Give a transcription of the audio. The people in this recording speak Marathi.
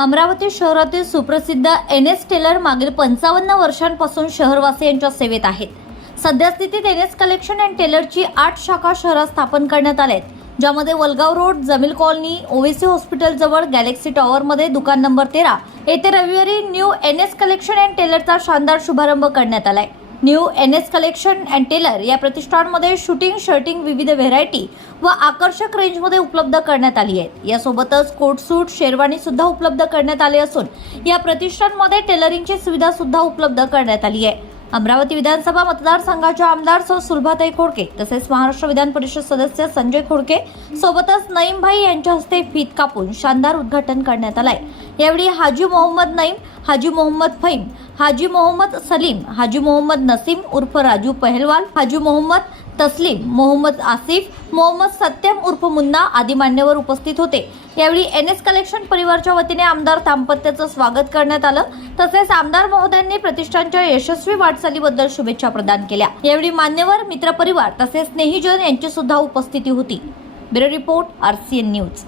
अमरावती शहरातील सुप्रसिद्ध एन एस टेलर मागील पंचावन्न वर्षांपासून शहरवासियांच्या सेवेत आहेत. सध्या स्थितीत एन एस कलेक्शन अँड टेलरची आठ शाखा शहरात स्थापन करण्यात आल्या आहेत ज्यामध्ये Walgaon road Jameel colony Owaisi hospital जवळ गॅलेक्सी टॉवरमध्ये दुकान नंबर तेरा येथे रविवारी new N S collection and टेलरचा शानदार शुभारंभ करण्यात आलाय. New N S collection and tailor या प्रतिष्ठानमध्ये शूटिंग शर्टिंग विविध व्हेरायटी व आकर्षक रेंजमध्ये उपलब्ध करण्यात आली आहेत. यासोबतच कोट सूट शेरवानी सुद्धा उपलब्ध करण्यात आले असून या प्रतिष्ठानमध्ये टेलरिंगची सुविधा सुद्धा उपलब्ध करण्यात आली आहे. अमरावती विधानसभा मतदारसंघाच्या आमदार सौ सुलभाताई खोडके तसेच महाराष्ट्र विधान परिषद सदस्य संजय खोडके सोबतच नईमभाई यांच्या हस्ते फीत कापून शानदार उद्घाटन करण्यात आलाय. यावेळी हाजी मोहम्मद नईम हाजी मोहम्मद फैम हाजी मोहम्मद सलीम हाजी मोहम्मद नसीम उर्फ राजू पहलवाल हाजी मोहम्मद तस्लीम मोहम्मद आसिफ मोहम्मद सत्यम उर्फ मुन्ना आदी मान्यवर उपस्थित होते. यावेळी एन एस कलेक्शन परिवारच्या वतीने आमदार दाम्पत्याचं स्वागत करण्यात आलं. तसेच आमदार महोदयांनी प्रतिष्ठानच्या यशस्वी वाटचालीबद्दल शुभेच्छा प्रदान केल्या. यावेळी मान्यवर मित्रपरिवार तसेच स्नेहीजन यांची सुद्धा उपस्थिती होती. Bureau report R C N news.